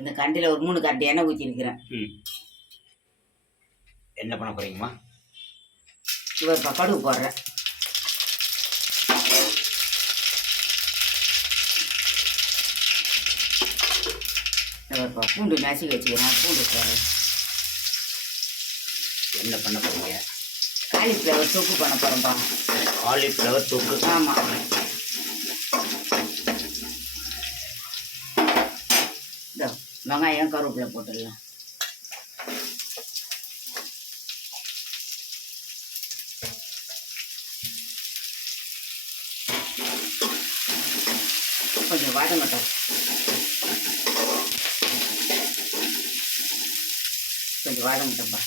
இந்த கண்டியில் ஒரு 3 கரண்டி எண்ணெய் ஊற்றிருக்கிறேன். என்ன பண்ண போகிறீங்கம்மா? இப்போ கடுகு போடுறேன். பூண்டு நசுக்கி வச்சுக்கிறேன். பூண்டு போடுறேன். என்ன பண்ண போகிறீங்க? காலிஃப்ளவர் தொக்கு பண்ண போகிறோம்ப்பா. காலிஃப்ளவர் தொக்கு? ஆமாம். இந்த வெங்காயம் கருவேப்பிலை போட்டுடலாம். கொஞ்சம் வதங்கட்டும். கொஞ்சம் வதங்கட்டும்பா.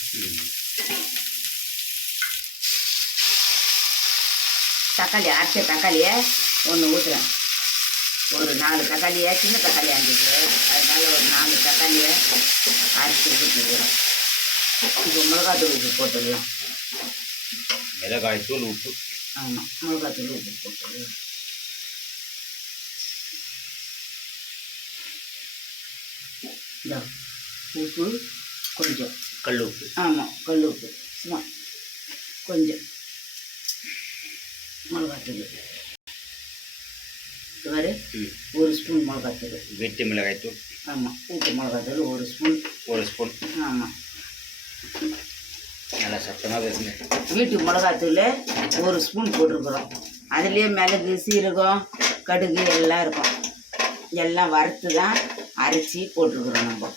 தக்காளி அரைச்ச தக்காளியை ஒன்று ஊற்றுறேன். ஒரு 4 தக்காளியை, சின்ன தக்காளி அரைஞ்சிது, அதனால ஒரு 4 தக்காளியை அரைச்சி ஊற்றிக்கிறேன். இப்போ மிளகாத்தூள் உப்பு போட்டுடலாம். மிளகாய்த்தூள் உப்பு? ஆமாம், மிளகாத்தூள் உப்பு போட்டுடலாம். இந்த உப்பு கொஞ்சம், கல் உப்பு? ஆமாம், கல் உப்பு சும்மா கொஞ்சம். மிளகாத்தூள் வேறு 1 ஸ்பூன் மிளகாத்தூள். வெட்டி மிளகாய்த்தூள்? ஆமாம், ஊட்டு மிளகாத்தூள் 1 ஸ்பூன். 1 ஸ்பூன்? ஆமாம். நல்லா சத்தமாக இருக்குங்க. வீட்டு மிளகாத்தூள் 1 ஸ்பூன் போட்டிருக்குறோம். அதுலேயே மிளகு, சீரகம், கடுகு எல்லாம் இருக்கும். எல்லாம் வறுத்து தான் அரைச்சி போட்டிருக்குறோம். நம்ம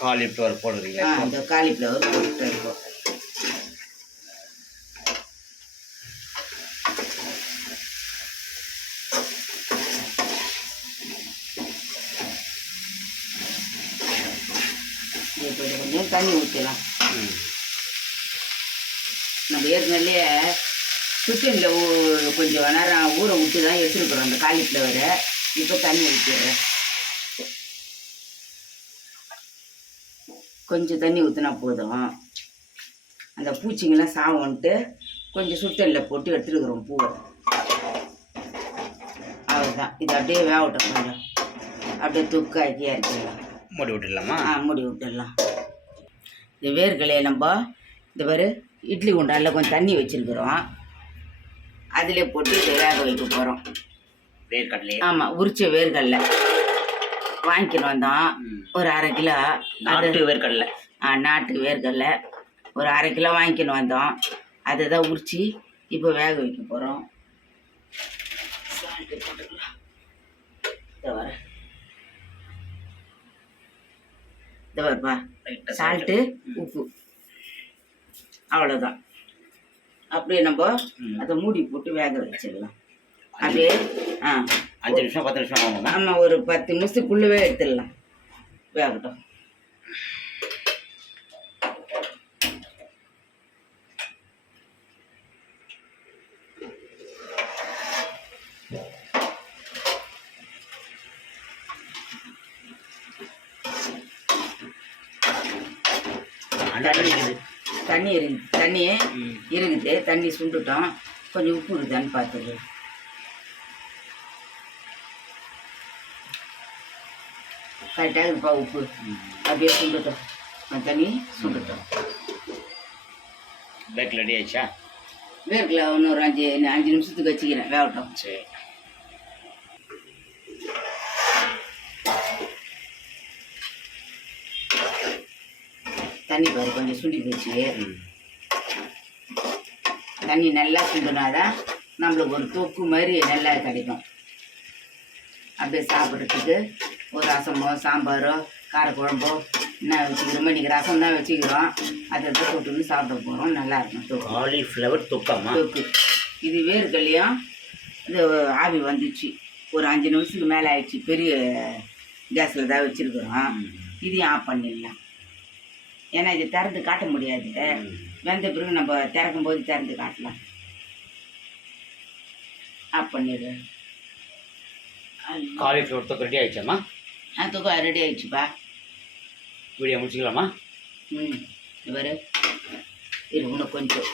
காலிஃப்ளவர் போடுறீங்களா? இந்த காலிஃப்ளவர் போட்டு இருக்கோம். கொஞ்சம் தண்ணி ஊற்றலாம். நம்ம ஏற்கனவே சிக்கனில் கொஞ்சம் நேரம் ஊற விட்டு தான் எடுத்துருக்குறோம் அந்த காலிஃப்ளவரை. இப்போ தண்ணி ஊற்றிடுறேன். கொஞ்சம் தண்ணி ஊற்றினா போதும். அந்த பூச்சிங்கெல்லாம் சாவன்ட்டு கொஞ்சம் சுத்தலில் போட்டு எடுத்துருக்குறோம் பூவை. அவ்வளோதான். இது அப்படியே வேகட்டும். கொஞ்சம் அப்படியே தொக்காக்கி இறக்கிடலாம். மூடி விட்டுடலாமா? மூடி விட்டுடலாம். இந்த வேர்க்கலையை நம்ம இந்த மாதிரி இட்லி குண்டானில் கொஞ்சம் தண்ணி வச்சுருக்குறோம். அதிலே போட்டு இதை வேக வைக்க போகிறோம். வேர்க்கடலை? ஆமாம், உரிச்ச வேர்க்கடலை வாங்கிக்கிட்டு வந்தோம். ஒரு 1/2 கிலோ. நாட்டு வேர்க்கடலை? நாட்டு வேர்க்கடலை ஒரு 1/2 கிலோ வாங்கிக்கின்னு வந்தோம். அதை தான் உரித்து இப்போ வேக வைக்க போகிறோம். சால்ட்டு போட்டுக்கலாம். இதை வரேன். இதை வரப்பா, சால்ட்டு, உப்பு, அவ்வளோதான். அப்படியே நம்ம அதை மூடி போட்டு வேக வச்சிடலாம். அப்படியே 5 நிமிஷம் 10 நிமிஷம் ஆகும். ஆமாம், ஒரு 10 நிமிஷத்துக்குள்ளவே எடுத்துடலாம். வேகட்டும். தண்ணி இருக்குது. தண்ணி சுண்டுட்டோம். கொஞ்சம் உப்பு இருக்குதான்னு பார்த்துரு. கரெக்டாக இருக்குப்பா உப்பு. அப்படியே சுண்டுட்டோம். தண்ணி சுண்டுட்டோம். வேர்க்கடலை ரெடி ஆயிடுச்சா? வேர்க்கடலை இன்னொரு 5 நிமிஷத்துக்கு வச்சுக்கிறேன். வேகட்டும். சரி. தண்ணி பாரு கொஞ்சம் சுண்டி போச்சு. தண்ணி நல்லா சுண்டுனாதான் நம்மளுக்கு ஒரு தொக்கு மாதிரி நல்லா கிடைக்கும். அப்படியே சாப்பிட்றதுக்கு ஒரு ரசமோ சாம்பாரோ காரக்குழம்போ என்ன வச்சுக்கிறோமோ. இன்றைக்கி ரசம் தான் வச்சுக்கிறோம். அதை தான் தொட்டுன்னு சாப்பிட போகிறோம். நல்லாயிருக்கும் தொக்கு. காலிஃப்ளவர் தொக்காமா? தொக்கு. இது வேர்க்கடலையும் இது ஆவி வந்துச்சு. ஒரு 5 நிமிஷத்துக்கு மேலே ஆயிடுச்சு. பெரிய கேஸில் தான் வச்சுருக்குறோம். இதையும் ஆஃப் பண்ணிடலாம். ஏன்னா இது திறந்து காட்ட முடியாது. வெந்த பிறகு நம்ம திறக்கும் போது திறந்து காட்டலாம். ஆஃப் பண்ணிடு. காலிஃப்ளவர் தொக்கு ரெடி ஆயிடுச்சாம்மா? தொக்கு ரெடி ஆயிடுச்சுப்பா. வீடியோ முடிச்சுக்கலாமா? இவர் இன்னும் கொஞ்சம்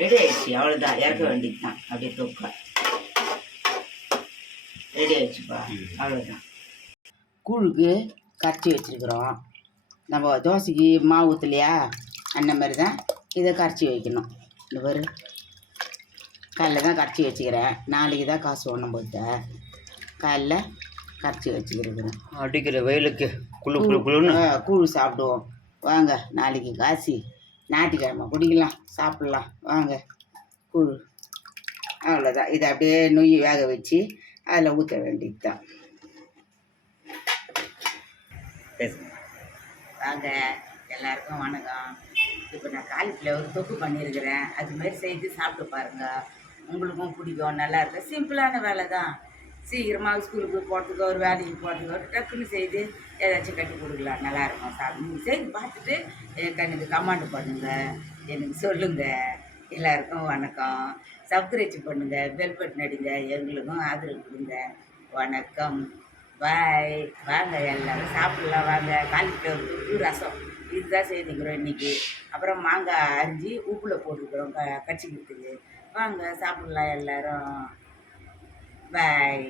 ரெடி ஆயிடுச்சு. அவ்வளோதான், இறக்க வேண்டியது தான். அப்படியே தொக்கா ரெடி ஆயிடுச்சுப்பா. ம். அவ்வளோதான். கூழுக்கு கரைச்சி வச்சுருக்குறோம். நம்ம தோசைக்கு மாவு ஊற்றலையா, அந்த மாதிரி தான் இதை கரைச்சி வைக்கணும். இந்த பாரு, காலைல தான் கரைச்சி வச்சுக்கிறேன். நாளைக்கு தான் காசு ஒன்றும் போத்த காலைல கரைச்சி வச்சுக்கிறேன். அடிக்கிற வெயிலுக்கு குழு குழு குழுன்னு கூழ் சாப்பிடுவோம் வாங்க. நாளைக்கு காசி ஞாயிற்றுக்கிழமை குடிக்கலாம், சாப்பிட்லாம் வாங்க. கூழ் அவ்வளோதான். இதை அப்படியே நொய் வேக வச்சு அதில் ஊற்ற வேண்டியது தான். வாங்க, எல்லாருக்கும் வணக்கம். இப்போ நான் காலிஃப்ளவர் தொக்கு பண்ணியிருக்கிறேன். அதுமாரி செய்து சாப்பிட்டு பாருங்கள், உங்களுக்கும் பிடிக்கும். நல்லா இருக்கும். சிம்பிளான வேலை தான். சீக்கிரமாக ஸ்கூலுக்கு போகிறதுக்கோ ஒரு வேலைக்கு போகிறதுக்கோ டக்குன்னு செய்து ஏதாச்சும் கட்டி கொடுக்கலாம். நல்லாயிருக்கும். நீங்கள் செய்து பார்த்துட்டு எனக்கு கமெண்ட் பண்ணுங்கள், எனக்கு சொல்லுங்கள். எல்லாருக்கும் வணக்கம். சப்ஸ்கிரைப் பண்ணுங்கள், பெல் பட்டன் அடிங்க, எங்களுக்கும் ஆதரவு கொடுங்க. வணக்கம், பாய். வாங்க எல்லோரும் சாப்பிட்லாம் வாங்க. காலிஃப்ளவர் தொக்கு ரசம் இதுதான் செய்துக்கிறோம் இன்றைக்கி. அப்புறம் மாங்காய் அரிஞ்சு உப்பில் போட்டுக்கிறோம் கடிச்சிக்கிறதுக்கு. வாங்க சாப்பிட்லாம் எல்லோரும். பாய்.